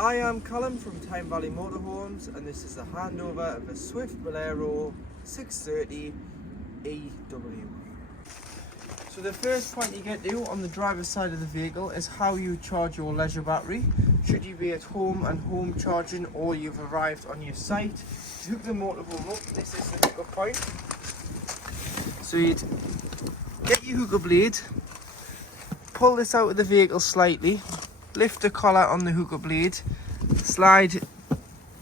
Hi, I'm Callum from Tyne Valley Motorhomes, and this is the handover of a Swift Bolero 630 EW. So the first point you get to on the driver's side of the vehicle is how you charge your leisure battery. Should you be at home and home charging, or you've arrived on your site, hook the motorhome up. This is the hookup point. So you'd get your hookup blade, pull this out of the vehicle slightly, lift the collar on the hookup blade, slide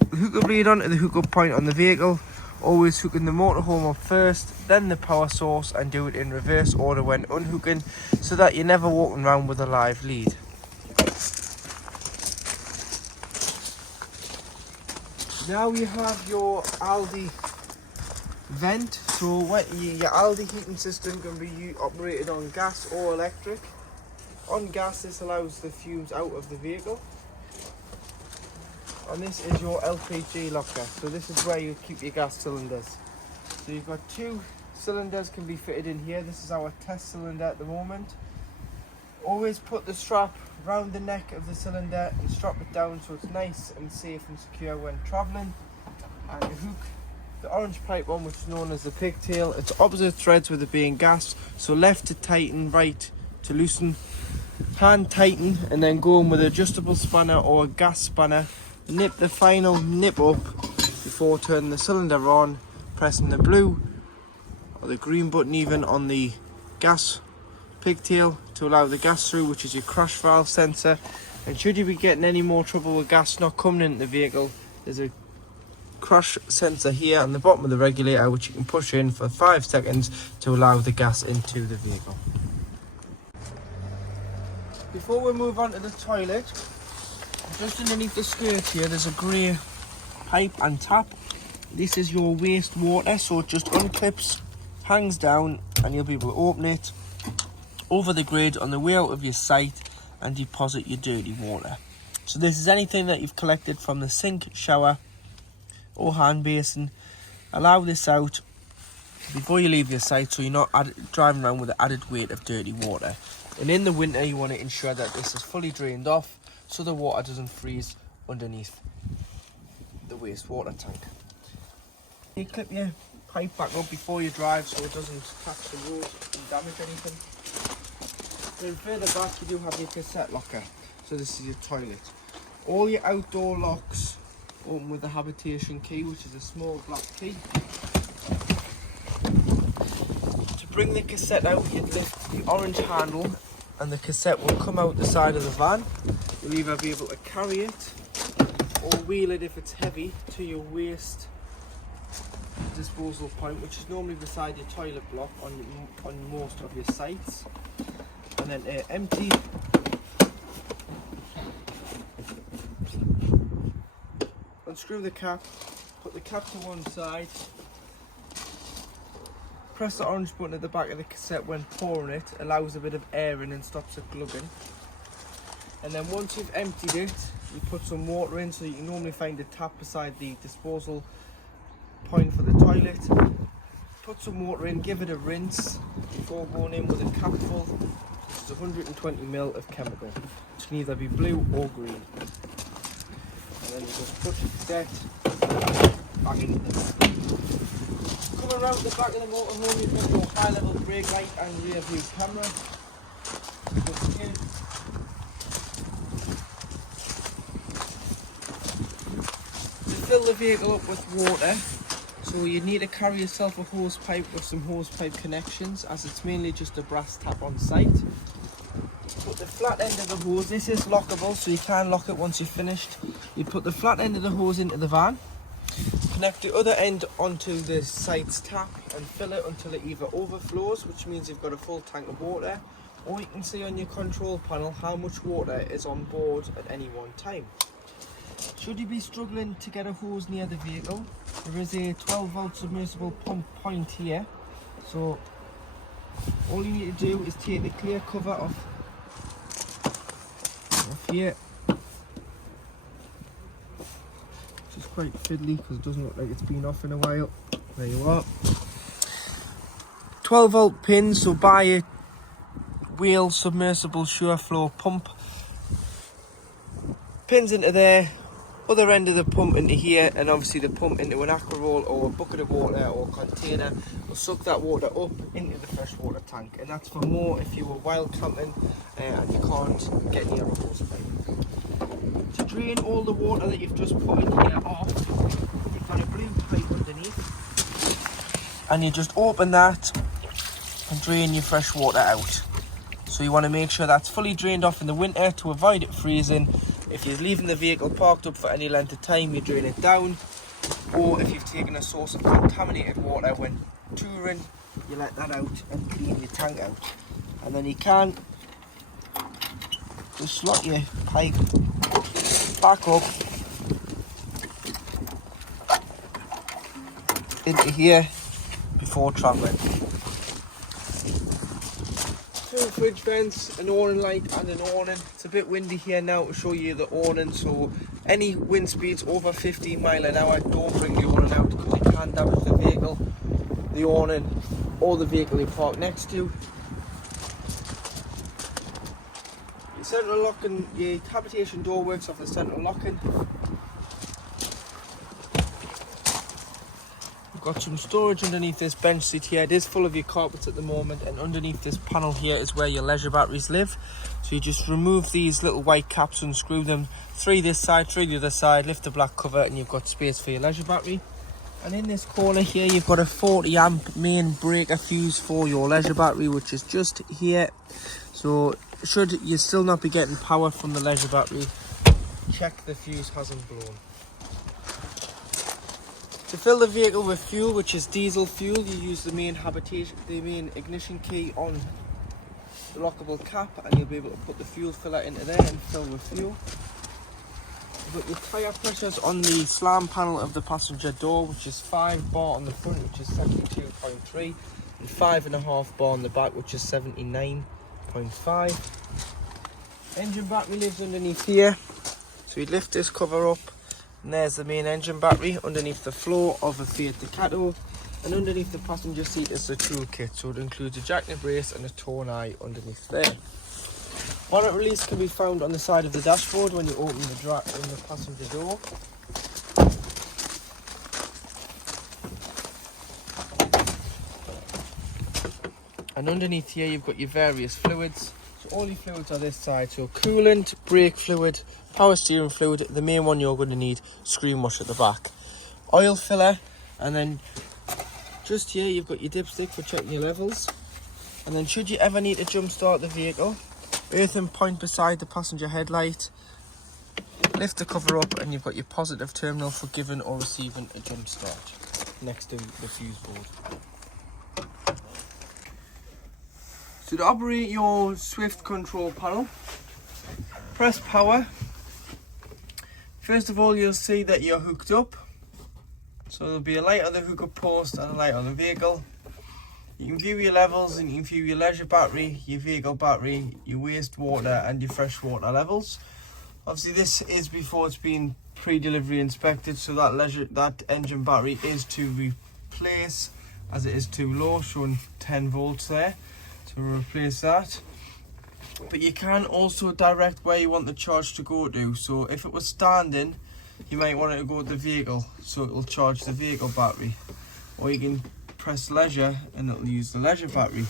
the hookup blade onto the hookup point on the vehicle, always hooking the motorhome up first, then the power source, and do it in reverse order when unhooking, so that you're never walking around with a live lead. Now you have your Aldi vent. So your Aldi heating system can be operated on gas or electric. On gas, this allows the fumes out of the vehicle. And this is your LPG locker. So this is where you keep your gas cylinders. So you've got 2 cylinders can be fitted in here. This is our test cylinder at the moment. Always put the strap round the neck of the cylinder and strap it down so it's nice and safe and secure when travelling. And the hook the orange pipe one, which is known as the pigtail. It's opposite threads with it being gas. So left to tighten, right to loosen. Hand tighten, and then go in with an adjustable spanner or a gas spanner. Nip the final nip up before turning the cylinder on, pressing the blue or the green button even on the gas pigtail to allow the gas through, which is your crash valve sensor. And should you be getting any more trouble with gas not coming into the vehicle, there's a crash sensor here on the bottom of the regulator, which you can push in for 5 seconds to allow the gas into the vehicle. Before we move on to the toilet, just underneath the skirt here there's a grey pipe and tap. This is your waste water, so it just unclips, hangs down, and you'll be able to open it over the grid on the way out of your site and deposit your dirty water. So this is anything that you've collected from the sink, shower or hand basin. Allow this out before you leave your site, so you're not driving around with the added weight of dirty water. And in the winter you want to ensure that this is fully drained off so the water doesn't freeze underneath the wastewater tank. You clip your pipe back up before you drive so it doesn't touch the road and damage anything. Then further back you do have your cassette locker. So this is your toilet. All your outdoor locks open with the habitation key, which is a small black key. To bring the cassette out, you'd lift the orange handle and the cassette will come out the side of the van. You'll either be able to carry it or wheel it if it's heavy to your waste disposal point, which is normally beside your toilet block on most of your sites. And then empty. Unscrew the cap, put the cap to one side, press the orange button at the back of the cassette when pouring it, allows a bit of air in and stops it glugging. And then once you've emptied it, you put some water in, so you can normally find a tap beside the disposal point for the toilet. Put some water in, give it a rinse before going in with a cap full. This is 120 ml of chemical, which can either be blue or green. And then you just put that back into the Coming around the back of the motorhome, you've got your high level brake light and rear view camera. Just in. To fill the vehicle up with water, so you need to carry yourself a hose pipe with some hose pipe connections, as it's mainly just a brass tap on site. Put the flat end of the hose, this is lockable so you can lock it once you're finished. You put the flat end of the hose into the van, connect the other end onto the site's tap and fill it until it either overflows, which means you've got a full tank of water, or you can see on your control panel how much water is on board at any one time. Should you be struggling to get a hose near the vehicle, there is a 12 volt submersible pump point here. So all you need to do is take the clear cover off here, which is quite fiddly because it doesn't look like it's been off in a while. There you are. 12 volt pins, so buy a wheel submersible sure flow pump pins into there, other end of the pump into here, and obviously the pump into an aqua roll or a bucket of water or container will suck that water up into the freshwater tank, and that's for more if you were wild camping and you can't get near a hose pipe. To drain all the water that you've just put in here off, you've got a blue pipe underneath, and you just open that and drain your fresh water out. So you want to make sure that's fully drained off in the winter to avoid it freezing. If you're leaving the vehicle parked up for any length of time, you drain it down. Or if you've taken a source of contaminated water when touring, you let that out and clean your tank out. And then you can just slot your pipe back up into here before travelling. Two fridge vents, an awning light and an awning. It's a bit windy here now to show you the awning, so any wind speeds over 15 miles an hour, don't bring the awning out because it can damage the vehicle, the awning or the vehicle you park next to. Your central locking, your habitation door works off the central locking. Got some storage underneath this bench seat here. It is full of your carpets at the moment, and underneath this panel here is where your leisure batteries live. So you just remove these little white caps, unscrew them, 3 this side, 3 the other side, lift the black cover, and you've got space for your leisure battery. And in this corner here you've got a 40 amp main breaker fuse for your leisure battery, which is just here. So should you still not be getting power from the leisure battery, check the fuse hasn't blown. To fill the vehicle with fuel, which is diesel fuel, you use the main ignition key on the lockable cap, and you'll be able to put the fuel filler into there and fill with fuel. You've got your tyre pressures on the slam panel of the passenger door, which is 5 bar on the front, which is 72.3, and 5.5 bar on the back, which is 79.5. Engine battery lives underneath here, so you lift this cover up. And there's the main engine battery underneath the floor of a Fiat Ducato, and underneath the passenger seat is the toolkit, so it includes a jackknip brace and a torn eye underneath there. Bonnet release can be found on the side of the dashboard when you open the passenger door. And underneath here you've got your various fluids. So all your fluids are this side, so coolant, brake fluid, power steering fluid, the main one you're going to need, screen wash at the back, oil filler, and then just here you've got your dipstick for checking your levels. And then should you ever need to jump start the vehicle, earthen point beside the passenger headlight, lift the cover up, and you've got your positive terminal for giving or receiving a jump start next to the fuse board. So to operate your Swift control panel, press power. First of all, you'll see that you're hooked up. So there'll be a light on the hookup post and a light on the vehicle. You can view your levels, and you can view your leisure battery, your vehicle battery, your wastewater and your freshwater levels. Obviously this is before it's been pre-delivery inspected, so that engine battery is to replace as it is too low, showing 10 volts there. So replace that. But you can also direct where you want the charge to go to. So if it was standing, you might want it to go to the vehicle, so it will charge the vehicle battery. Or you can press leisure and it'll use the leisure battery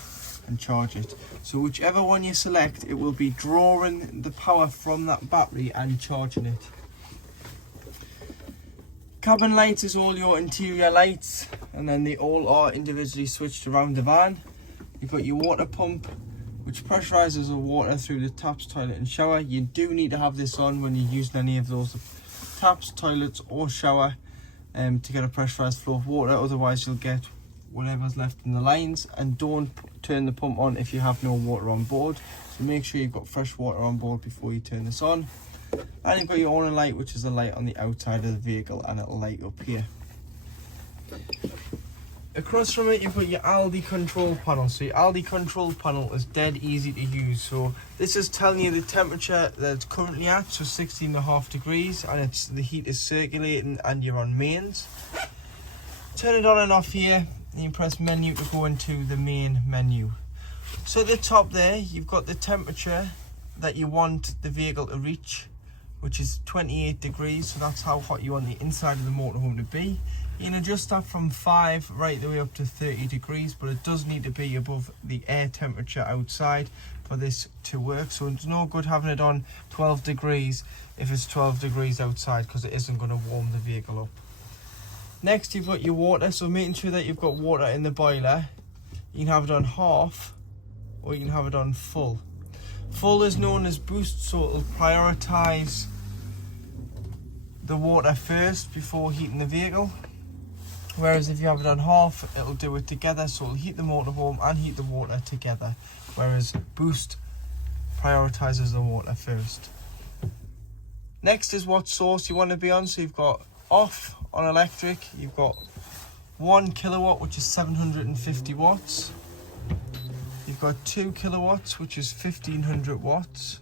and charge it. So whichever one you select, it will be drawing the power from that battery and charging it. Cabin lights is all your interior lights, and then they all are individually switched around the van. You've got your water pump, which pressurizes the water through the taps, toilet and shower. You do need to have this on when you're using any of those taps, toilets or shower to get a pressurized flow of water, otherwise you'll get whatever's left in the lines. And don't turn the pump on if you have no water on board, so make sure you've got fresh water on board before you turn this on. And you've got your awning light, which is a light on the outside of the vehicle, and it'll light up here. Across from it, you've got your Aldi control panel. So your Aldi control panel is dead easy to use. So this is telling you the temperature that it's currently at, so 16.5 degrees, and the heat is circulating and you're on mains. Turn it on and off here, and you press menu to go into the main menu. So at the top there, you've got the temperature that you want the vehicle to reach. which is 28 degrees, so that's how hot you want the inside of the motorhome to be. You can adjust that from 5 right the way up to 30 degrees, but it does need to be above the air temperature outside for this to work. So it's no good having it on 12 degrees if it's 12 degrees outside, because it isn't going to warm the vehicle up. Next, you've got your water, so making sure that you've got water in the boiler. You can have it on half, or you can have it on full. Full is known as boost, so it'll prioritise the water first before heating the vehicle. Whereas if you have it on half, it'll do it together, so it'll heat the motorhome and heat the water together. Whereas boost prioritises the water first. Next is what source you want to be on. So you've got off on electric, you've got 1 kilowatt, which is 750 watts. You've got 2 kilowatts, which is 1500 watts.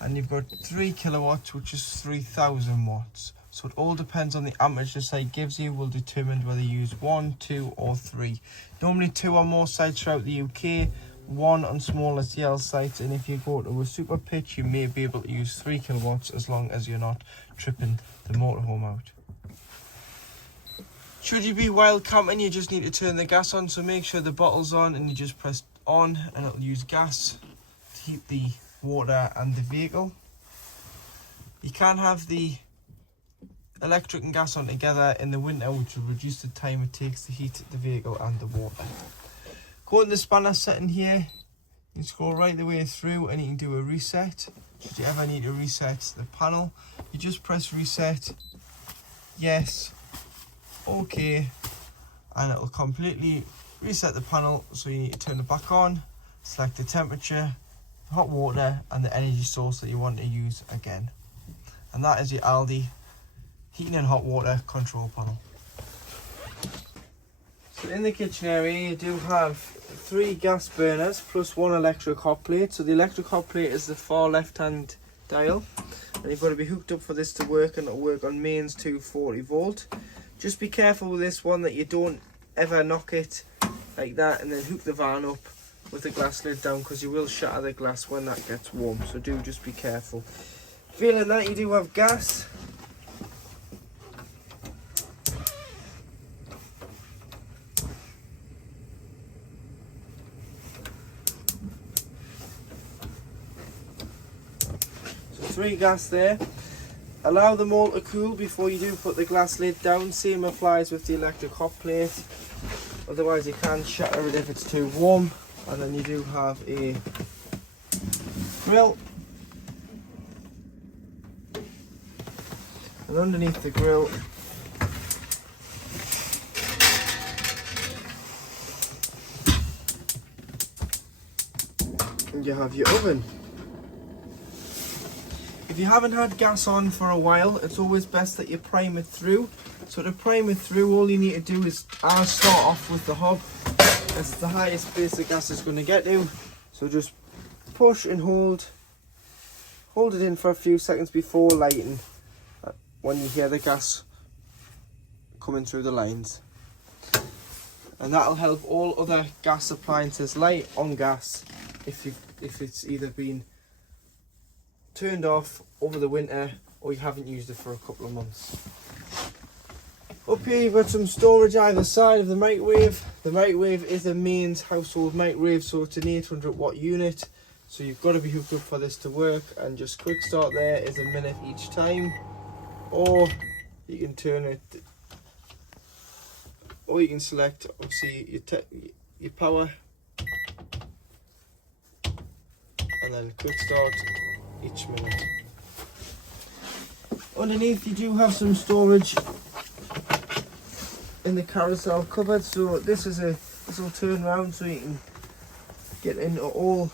And you've got 3 kilowatts, which is 3000 watts. So it all depends on the amperage the site gives you, will determine whether you use 1, 2 or 3. Normally 2 or more sites throughout the UK, 1 on smaller TL sites, and if you go to a super pitch, you may be able to use 3 kilowatts as long as you're not tripping the motorhome out. Should you be wild camping, you just need to turn the gas on, so make sure the bottle's on and you just press on and it'll use gas to heat the water and the vehicle. You can have the electric and gas on together in the winter, which will reduce the time it takes to heat the vehicle and the water. Go to the spanner setting here, you scroll right the way through and you can do a reset. Should you ever need to reset the panel, you just press reset, yes, okay, and it will completely reset the panel. So you need to turn it back on, select the temperature, hot water and the energy source that you want to use again. And that is your Aldi heating and hot water control panel. So in the kitchen area you do have 3 gas burners plus 1 electric hot plate. So the electric hot plate is the far left hand dial, and you've got to be hooked up for this to work, and it'll work on mains 240 volt. Just be careful with this one that you don't ever knock it like that and then hook the van up with the glass lid down, because you will shatter the glass when that gets warm, so do just be careful. Feeling that you do have gas, so 3 gas there. Allow them all to cool before you do put the glass lid down. Same applies with the electric hot plate, otherwise you can shatter it if it's too warm. And then you do have a grill, and underneath the grill and you have your oven. If you haven't had gas on for a while, it's always best that you prime it through. So to prime it through, all you need to do is start off with the hob. That's the highest place the gas is going to get to. So just push and hold it in for a few seconds before lighting, when you hear the gas coming through the lines. And that'll help all other gas appliances light on gas if it's either been turned off over the winter or you haven't used it for a couple of months. Up here you've got some storage either side of the microwave. The microwave is a mains household microwave, so it's an 800 watt unit, so you've got to be hooked up for this to work, and just quick start there is a minute each time, or you can turn it, or you can select obviously your power and then quick start each minute. Underneath you do have some storage in the carousel cupboard, so this will turn around so you can get into all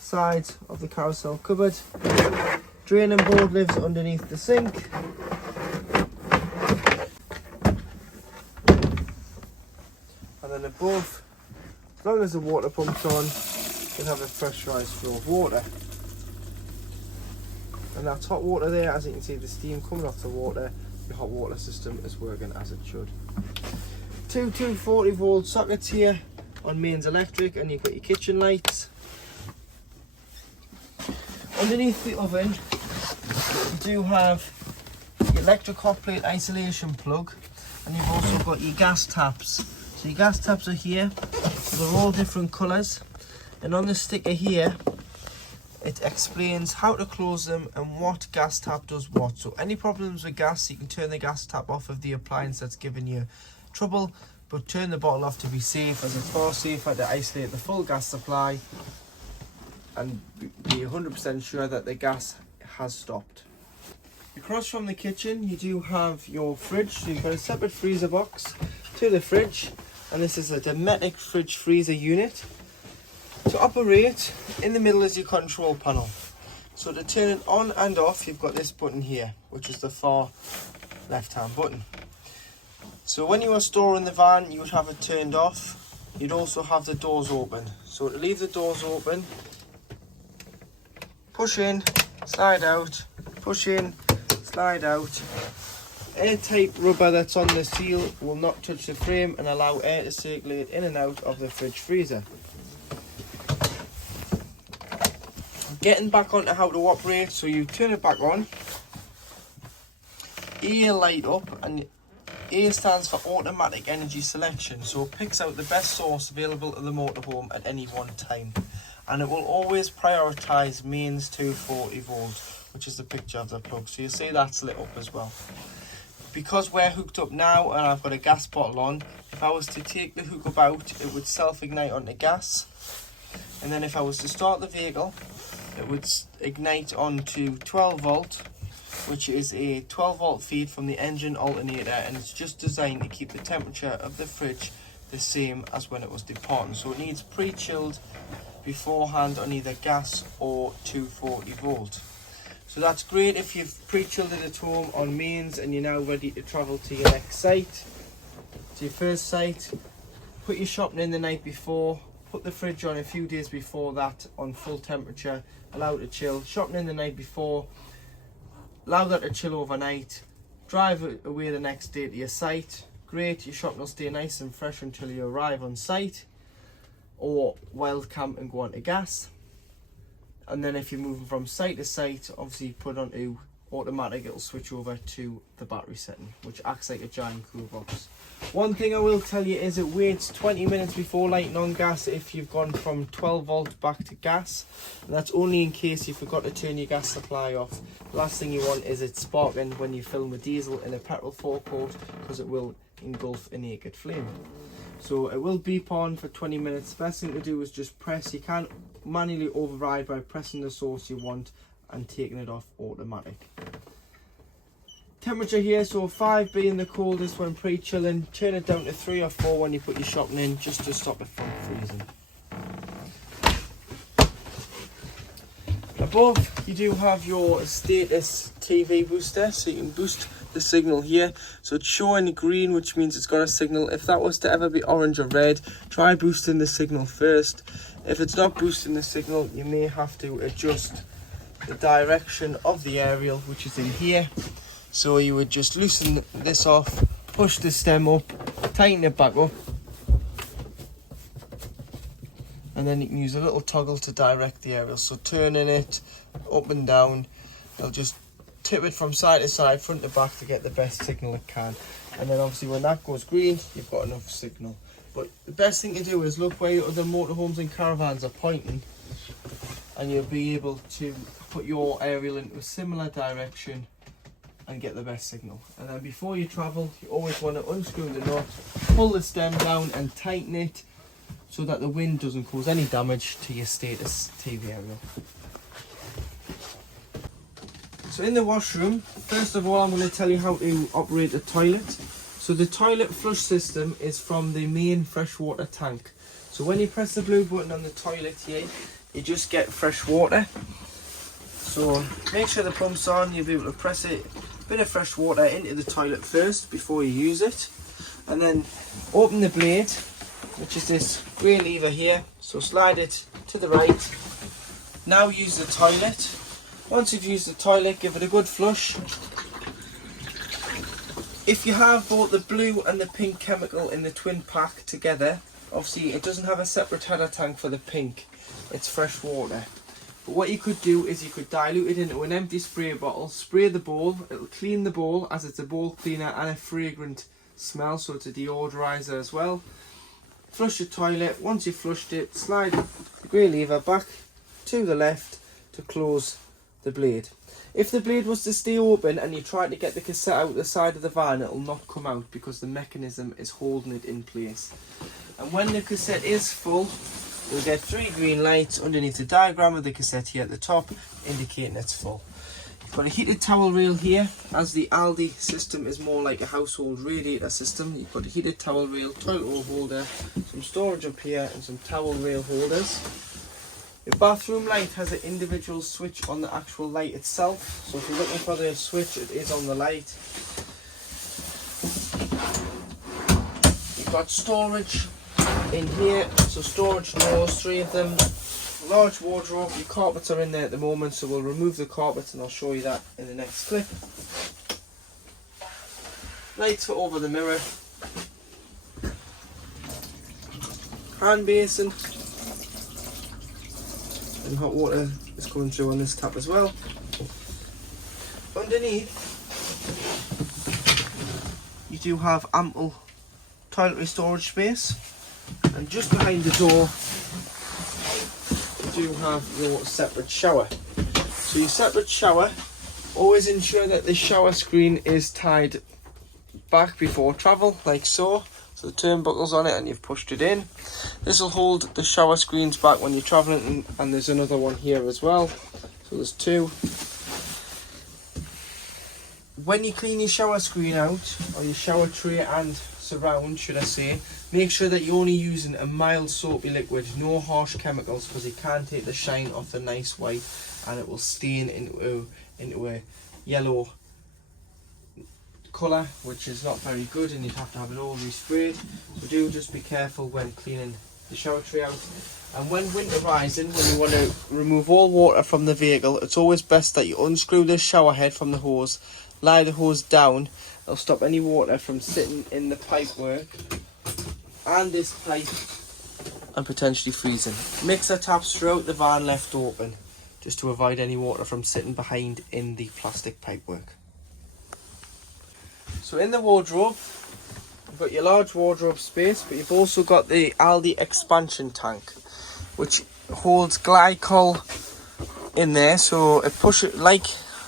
sides of the carousel cupboard. Draining board lives underneath the sink, and then above, as long as the water pump's on, you'll have a pressurised flow of water. And that's hot water there. As you can see, the steam coming off the water, your hot water system is working as it should. 2 240 volt sockets here on mains electric, and you've got your kitchen lights. Underneath the oven you do have your electric hot plate isolation plug, and you've also got your gas taps. So your gas taps are here, so they're all different colours, and on the sticker here it explains how to close them and what gas tap does what. So any problems with gas, you can turn the gas tap off of the appliance that's giving you trouble, but turn the bottle off to be safe, as it's far safer to isolate the full gas supply and be 100% sure that the gas has stopped. Across from the kitchen you do have your fridge, so you've got a separate freezer box to the fridge, and this is a Dometic fridge freezer unit. To operate, in the middle is your control panel. So to turn it on and off, you've got this button here, which is the far left hand button. So when you are storing the van, you would have it turned off. You'd also have the doors open. So to leave the doors open, push in, slide out, push in, slide out. Airtight rubber that's on the seal will not touch the frame and allow air to circulate in and out of the fridge freezer. Getting back onto how to operate, so you turn it back on, A light up, and A stands for automatic energy selection, so it picks out the best source available to the motorhome at any one time, and it will always prioritise mains 240 volts, which is the picture of the plug, so you see that's lit up as well. Because we're hooked up now and I've got a gas bottle on, if I was to take the hook up out, it would self-ignite onto gas, and then if I was to start the vehicle, it would ignite onto 12 volt, which is a 12 volt feed from the engine alternator, and it's just designed to keep the temperature of the fridge the same as when it was departing. So it needs pre-chilled beforehand on either gas or 240 volt. So that's great if you've pre-chilled it at home on mains and you're now ready to travel to your next site. To your first site, put your shopping in the night before, put the fridge on a few days before that on full temperature, allow it to chill, shopping in the night before, allow that to chill overnight, drive it away the next day to your site. Great, your shopping will stay nice and fresh until you arrive on site, or while camping go on to gas. And then if you're moving from site to site, obviously put it onto automatic, it'll switch over to the battery setting, which acts like a giant cool box. One thing I will tell you is it waits 20 minutes before lighting on gas if you've gone from 12 volt back to gas, and that's only in case you forgot to turn your gas supply off. The last thing you want is it sparking when you fill with diesel in a petrol forecourt, because it will engulf a naked flame. So it will beep on for 20 minutes. The best thing to do is just press. You can manually override by pressing the source you want and taking it off automatic. Temperature here, so 5 being the coldest when pre-chilling, turn it down to 3 or 4 when you put your shopping in, just to stop it from freezing. Above you do have your status TV booster, so you can boost the signal here. So it's showing green, which means it's got a signal. If that was to ever be orange or red, try boosting the signal first. If it's not boosting the signal, you may have to adjust the direction of the aerial, which is in here. So you would just loosen this off, push the stem up, tighten it back up, and then you can use a little toggle to direct the aerial. So turning it up and down, it'll just tip it from side to side, front to back, to get the best signal it can. And then obviously when that goes green, you've got enough signal. But the best thing to do is look where your other motorhomes and caravans are pointing, and you'll be able to put your aerial into a similar direction and get the best signal. And then before you travel, you always want to unscrew the nut, pull the stem down and tighten it so that the wind doesn't cause any damage to your status TV aerial. So in the washroom, first of all I'm going to tell you how to operate the toilet. So the toilet flush system is from the main freshwater tank. So when you press the blue button on the toilet here, you just get fresh water. So make sure the pump's on, you'll be able to press a bit of fresh water into the toilet first before you use it. And then open the blade, which is this grey lever here. So slide it to the right. Now use the toilet. Once you've used the toilet, give it a good flush. If you have both the blue and the pink chemical in the twin pack together, obviously it doesn't have a separate header tank for the pink, it's fresh water. But what you could do is you could dilute it into an empty spray bottle, spray the bowl, it'll clean the bowl as it's a bowl cleaner and a fragrant smell, so it's a deodorizer as well. Flush your toilet. Once you've flushed it, slide the grey lever back to the left to close the blade. If the blade was to stay open and you try to get the cassette out the side of the van, it'll not come out because the mechanism is holding it in place. And when the cassette is full, you'll get 3 green lights underneath the diagram of the cassette here at the top, indicating it's full. You've got a heated towel rail here, as the Aldi system is more like a household radiator system. You've got a heated towel rail, toilet roll holder, some storage up here and some towel rail holders. The bathroom light has an individual switch on the actual light itself, so if you're looking for the switch, it is on the light. You've got storage in here, so storage drawers, 3 of them, large wardrobe. Your carpets are in there at the moment, so we'll remove the carpets and I'll show you that in the next clip. Lights for over the mirror, hand basin, and hot water is coming through on this tap as well. Underneath you do have ample toiletry storage space, and just behind the door you do have your separate shower. So your separate shower, always ensure that the shower screen is tied back before travel, like so. So the turnbuckle's on it and you've pushed it in. This will hold the shower screens back when you're travelling, and there's another one here as well. So there's 2. When you clean your shower screen out, or your shower tray and surround, should I say, make sure that you're only using a mild soapy liquid, no harsh chemicals, because it can take the shine off the nice white and it will stain into a yellow colour, which is not very good, and you'd have to have it all resprayed. So do just be careful when cleaning the shower tray out. And when winterising, when you want to remove all water from the vehicle, it's always best that you unscrew this shower head from the hose, lie the hose down. It'll stop any water from sitting in the pipework and this pipe and potentially freezing. Mixer taps throughout the van left open, just to avoid any water from sitting behind in the plastic pipework. So in the wardrobe, you've got your large wardrobe space, but you've also got the Aldi expansion tank, which holds glycol in there. So it pushes, like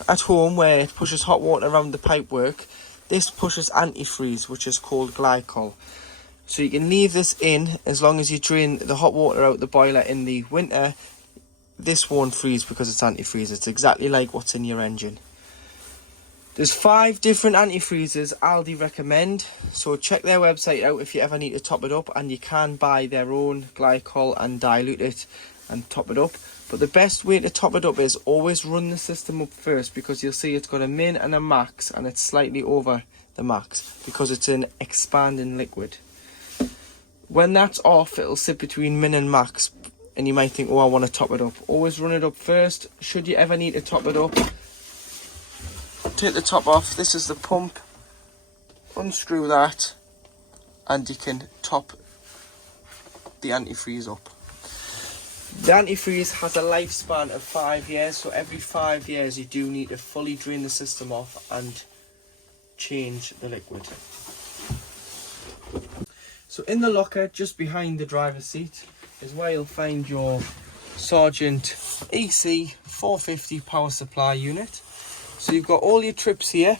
at home where it pushes hot water around the pipework, this pushes antifreeze, which is called glycol. So you can leave this in as long as you drain the hot water out the boiler in the winter. This won't freeze because it's antifreeze. It's exactly like what's in your engine. There's 5 different antifreezes Aldi recommend, so check their website out if you ever need to top it up, and you can buy their own glycol and dilute it and top it up. But the best way to top it up is always run the system up first, because you'll see it's got a min and a max, and it's slightly over the max because it's an expanding liquid. When that's off, it'll sit between min and max, and you might think, oh, I want to top it up. Always run it up first. Should you ever need to top it up, take the top off. This is the pump. Unscrew that and you can top the antifreeze up. The antifreeze has a lifespan of 5 years, so every 5 years you do need to fully drain the system off and change the liquid. So in the locker just behind the driver's seat is where you'll find your Sargent EC 450 power supply unit. So you've got all your trips here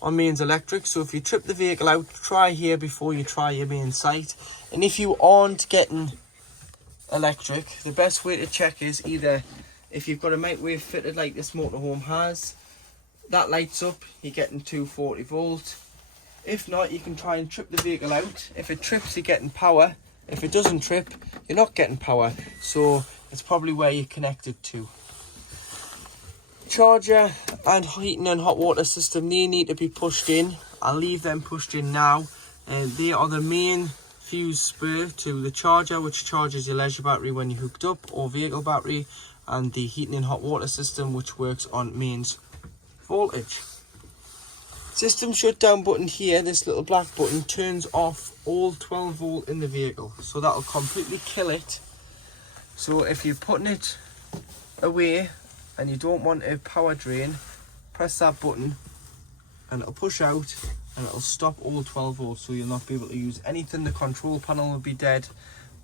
on mains electric. So if you trip the vehicle out, try here before you try your main site. And if you aren't getting electric, the best way to check is either if you've got a microwave fitted like this motorhome has, that lights up, you're getting 240 volt. If not, you can try and trip the vehicle out. If it trips, you're getting power. If it doesn't trip, you're not getting power. So it's probably where you're connected to. Charger and heating and hot water system, they need to be pushed in. I'll leave them pushed in now. They are the main fuse spur to the charger, which charges your leisure battery when you're hooked up, or vehicle battery, and the heating and hot water system, which works on mains voltage. System shutdown button here, this little black button, turns off all 12 volt in the vehicle, so that'll completely kill it. So if you're putting it away and you don't want a power drain, press that button and it'll push out and it'll stop all 12 volts, so you'll not be able to use anything. The control panel will be dead.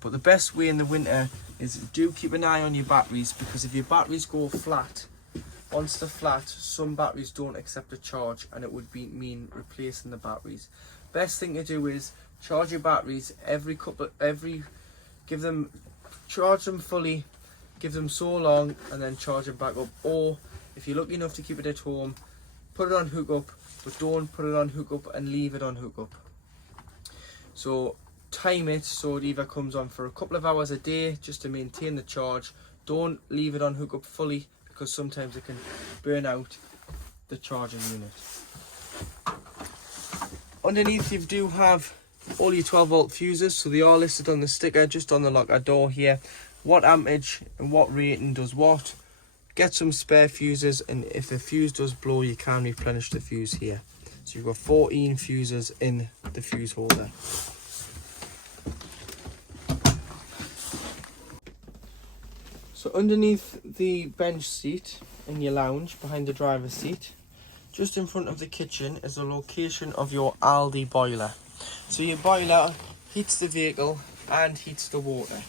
But the best way in the winter is do keep an eye on your batteries, because if your batteries go flat, once they're flat, some batteries don't accept a charge and it would mean replacing the batteries. Best thing to do is charge your batteries charge them fully, give them so long and then charge them back up. Or if you're lucky enough to keep it at home, put it on hookup, but don't put it on hookup and leave it on hookup. So time it so it either comes on for a couple of hours a day just to maintain the charge. Don't leave it on hookup fully, because sometimes it can burn out the charging unit. Underneath you do have all your 12 volt fuses, so they are listed on the sticker just on the locker door here. What amperage and what rating does what. Get some spare fuses, and if the fuse does blow you can replenish the fuse here. So you've got 14 fuses in the fuse holder. So underneath the bench seat in your lounge behind the driver's seat, just in front of the kitchen, is the location of your Aldi boiler. So your boiler heats the vehicle and heats the water.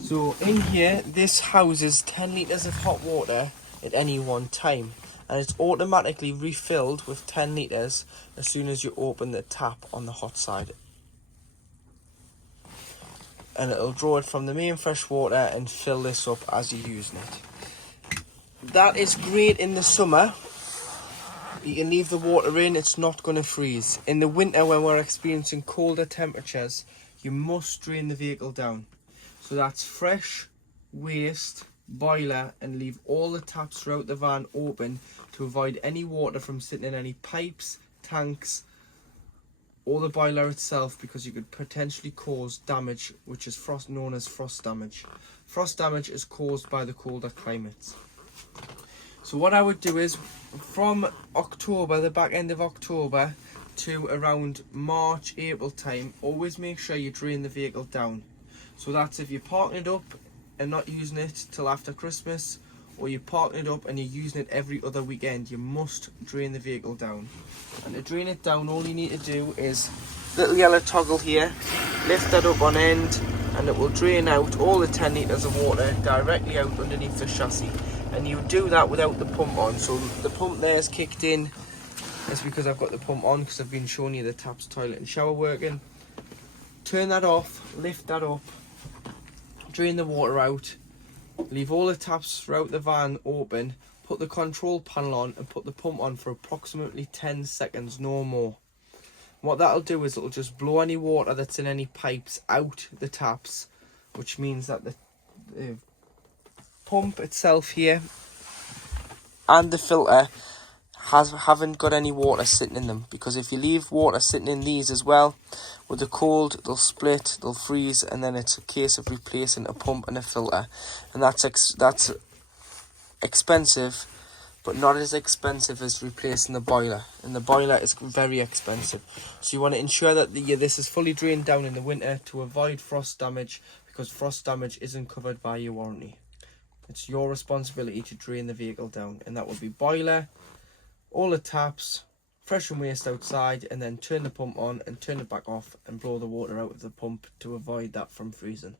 So in here, this houses 10 litres of hot water at any one time, and it's automatically refilled with 10 litres as soon as you open the tap on the hot side. And it'll draw it from the main fresh water and fill this up as you're using it. That is great in the summer. You can leave the water in, it's not going to freeze. In the winter, when we're experiencing colder temperatures, you must drain the vehicle down. So that's fresh waste boiler, and leave all the taps throughout the van open to avoid any water from sitting in any pipes, tanks, or the boiler itself, because you could potentially cause damage, which is known as frost damage. Frost damage is caused by the colder climates. So what I would do is, from October, the back end of October, to around March, April time, always make sure you drain the vehicle down. So that's if you're parking it up and not using it till after Christmas, or you're parking it up and you're using it every other weekend, you must drain the vehicle down. And to drain it down, all you need to do is little yellow toggle here, lift that up on end, and it will drain out all the 10 litres of water directly out underneath the chassis. And you do that without the pump on. So the pump there is kicked in. That's because I've got the pump on, because I've been showing you the taps, toilet and shower working. Turn that off, lift that up, drain the water out, leave all the taps throughout the van open, put the control panel on and put the pump on for approximately 10 seconds, no more. What that'll do is it'll just blow any water that's in any pipes out the taps, which means that the pump itself here and the filter haven't got any water sitting in them, because if you leave water sitting in these as well, with the cold they'll split, they'll freeze, and then it's a case of replacing a pump and a filter, and that's expensive, but not as expensive as replacing the boiler, and the boiler is very expensive. So you want to ensure that this is fully drained down in the winter to avoid frost damage, because frost damage isn't covered by your warranty. It's your responsibility to drain the vehicle down, and that will be boiler, all the taps, fresh and waste outside, and then turn the pump on and turn it back off and blow the water out of the pump to avoid that from freezing.